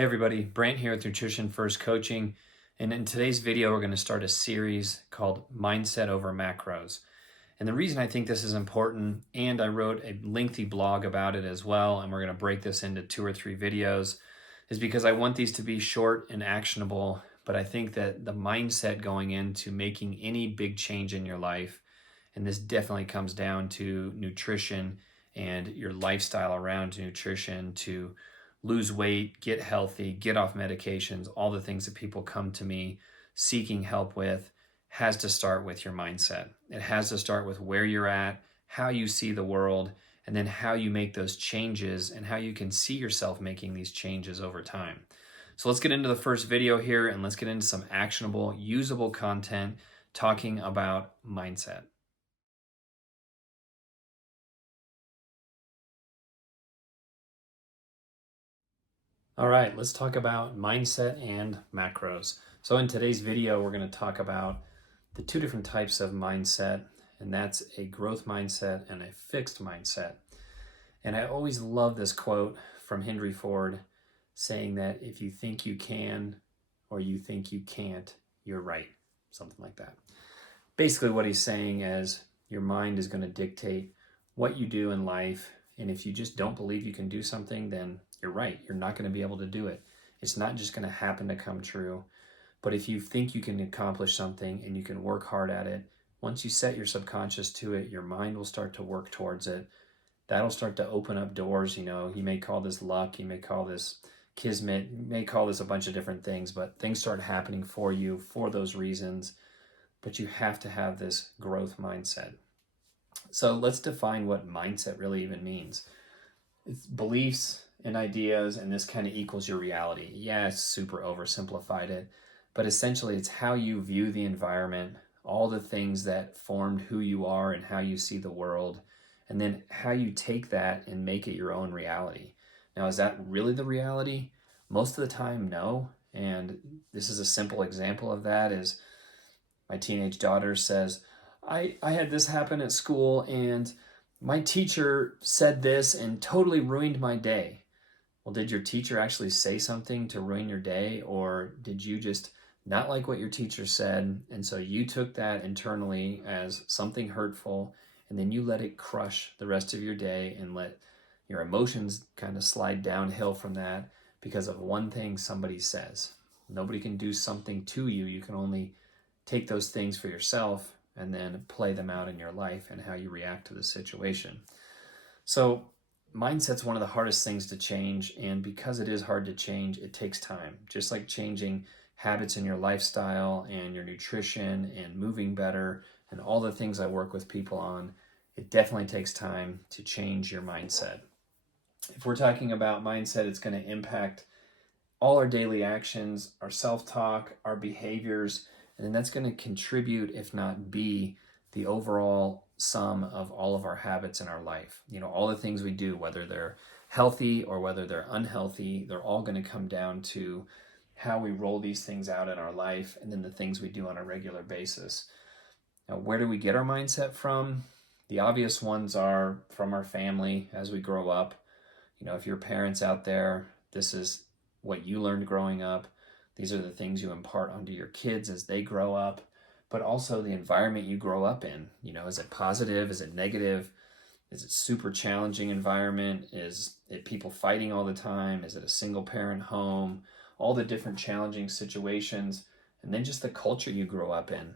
Hey everybody, Brant here with Nutrition First Coaching, and in today's video we're going to start a series called Mindset Over Macros. And the reason I think this is important, and I wrote a lengthy blog about it as well, and we're going to break this into 2 or 3 videos, is because I want these to be short and actionable, but I think that the mindset going into making any big change in your life, and this definitely comes down to nutrition and your lifestyle around nutrition to lose weight, get healthy, get off medications, all the things that people come to me seeking help with, has to start with your mindset. It has to start with where you're at, how you see the world, and then how you make those changes and how you can see yourself making these changes over time. So let's get into the first video here and let's get into some actionable, usable content talking about mindset. All right, let's talk about mindset and macros. So in today's video, we're going to talk about the 2 different types of mindset, and that's a growth mindset and a fixed mindset. And I always love this quote from Henry Ford saying that if you think you can or you think you can't, you're right. Something like that. Basically what he's saying is your mind is going to dictate what you do in life, and if you just don't believe you can do something, then you're right. You're not going to be able to do it. It's not just going to happen to come true. But if you think you can accomplish something and you can work hard at it, once you set your subconscious to it, your mind will start to work towards it. That'll start to open up doors. You may call this luck, you may call this kismet, you may call this a bunch of different things, but things start happening for you for those reasons. But you have to have this growth mindset. So let's define what mindset really even means. It's beliefs and ideas, and this kind of equals your reality. Yeah, it's super oversimplified it, but essentially it's how you view the environment, all the things that formed who you are and how you see the world, and then how you take that and make it your own reality. Now, is that really the reality? Most of the time, no. And this is a simple example of that is my teenage daughter says, I had this happen at school and my teacher said this and totally ruined my day. Well, did your teacher actually say something to ruin your day, or did you just not like what your teacher said, and so you took that internally as something hurtful, and then you let it crush the rest of your day and let your emotions kind of slide downhill from that because of one thing somebody says? Nobody can do something to you. You can only take those things for yourself and then play them out in your life and how you react to the situation. So mindset's one of the hardest things to change, and because it is hard to change, it takes time. Just like changing habits in your lifestyle and your nutrition and moving better and all the things I work with people on, it definitely takes time to change your mindset. If we're talking about mindset, it's going to impact all our daily actions, our self-talk, our behaviors, and then that's going to contribute, if not be, the overall sum of all of our habits in our life. All the things we do, whether they're healthy or whether they're unhealthy, they're all going to come down to how we roll these things out in our life and then the things we do on a regular basis. Now, where do we get our mindset from? The obvious ones are from our family as we grow up. If your parents out there, this is what you learned growing up. These are the things you impart onto your kids as they grow up, but also the environment you grow up in. Is it positive? Is it negative? Is it super challenging environment? Is it people fighting all the time? Is it a single parent home? All the different challenging situations, and then just the culture you grow up in.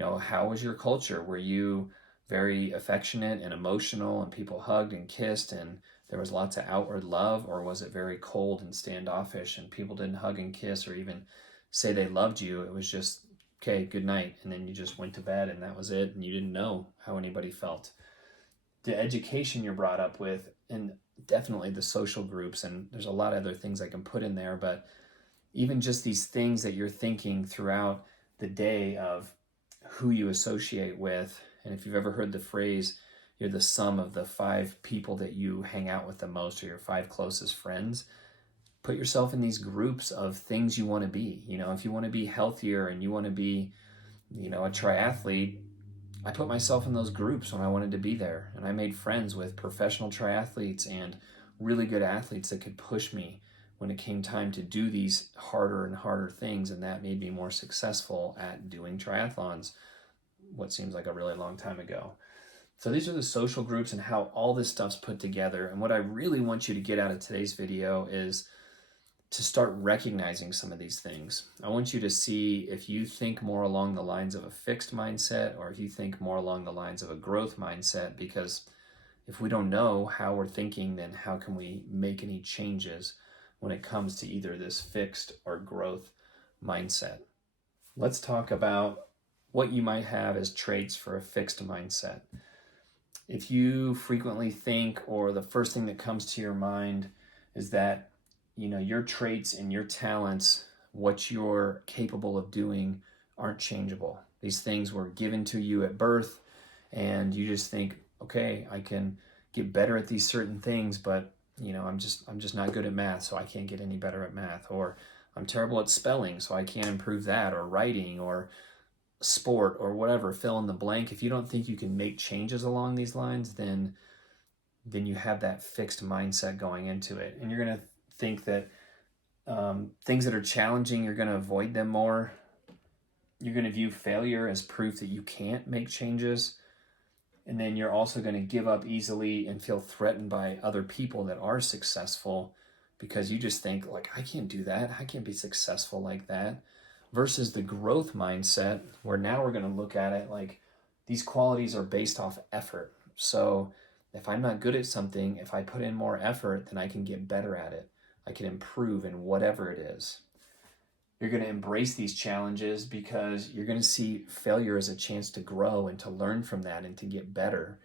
How was your culture? Were you very affectionate and emotional and people hugged and kissed and there was lots of outward love, or was it very cold and standoffish and people didn't hug and kiss or even say they loved you? It was just, okay, good night, and then you just went to bed and that was it, and you didn't know how anybody felt. The education you're brought up with, and definitely the social groups, and there's a lot of other things I can put in there, but even just these things that you're thinking throughout the day of who you associate with. And if you've ever heard the phrase, you're the sum of the 5 people that you hang out with the most, or your 5 closest friends. Put yourself in these groups of things you want to be. If you want to be healthier and you want to be, a triathlete, I put myself in those groups when I wanted to be there. And I made friends with professional triathletes and really good athletes that could push me when it came time to do these harder and harder things, and that made me more successful at doing triathlons, what seems like a really long time ago. So these are the social groups and how all this stuff's put together. And what I really want you to get out of today's video is to start recognizing some of these things. I want you to see if you think more along the lines of a fixed mindset or if you think more along the lines of a growth mindset, because if we don't know how we're thinking, then how can we make any changes when it comes to either this fixed or growth mindset? Let's talk about what you might have as traits for a fixed mindset. If you frequently think, or the first thing that comes to your mind is that, your traits and your talents, what you're capable of doing, aren't changeable. These things were given to you at birth, and you just think, okay, I can get better at these certain things, but I'm just not good at math, so I can't get any better at math. Or I'm terrible at spelling, so I can't improve that, or writing, or sport, or whatever, fill in the blank. If you don't think you can make changes along these lines, then you have that fixed mindset going into it. And you're going to think that things that are challenging, you're going to avoid them more. You're going to view failure as proof that you can't make changes. And then you're also going to give up easily and feel threatened by other people that are successful, because you just think, like, I can't do that. I can't be successful like that. Versus the growth mindset, where now we're going to look at it like these qualities are based off effort. So if I'm not good at something, if I put in more effort, then I can get better at it. I can improve in whatever it is. You're going to embrace these challenges because you're going to see failure as a chance to grow and to learn from that and to get better.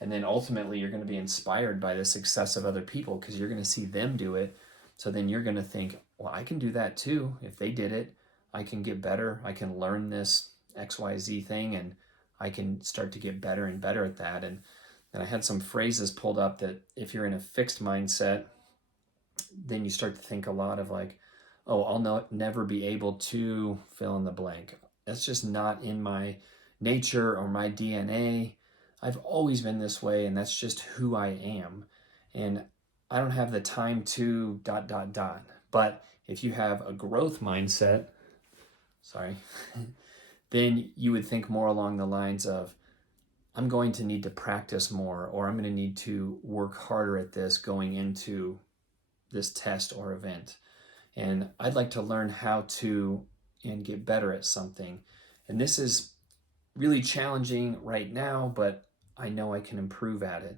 And then ultimately you're going to be inspired by the success of other people because you're going to see them do it. So then you're going to think, well, I can do that too. If they did it, I can get better. I can learn this XYZ thing, and I can start to get better and better at that. And I had some phrases pulled up that if you're in a fixed mindset, then you start to think a lot of like, oh, I'll never be able to fill in the blank. That's just not in my nature or my DNA. I've always been this way, and that's just who I am. And I don't have the time to ... But if you have a growth mindset, then you would think more along the lines of, I'm going to need to practice more, or I'm going to need to work harder at this going into this test or event. And I'd like to learn how to and get better at something. And this is really challenging right now, but I know I can improve at it.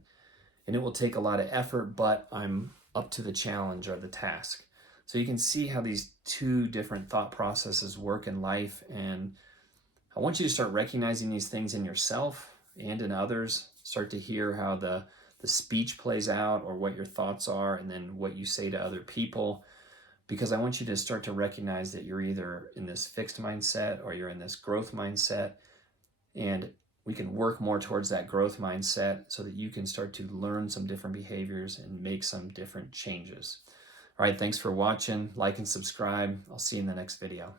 And it will take a lot of effort, but I'm up to the challenge or the task. So you can see how these two different thought processes work in life. And I want you to start recognizing these things in yourself and in others. Start to hear how the speech plays out, or what your thoughts are, and then what you say to other people. Because I want you to start to recognize that you're either in this fixed mindset or you're in this growth mindset. And we can work more towards that growth mindset so that you can start to learn some different behaviors and make some different changes. All right, thanks for watching. Like and subscribe. I'll see you in the next video.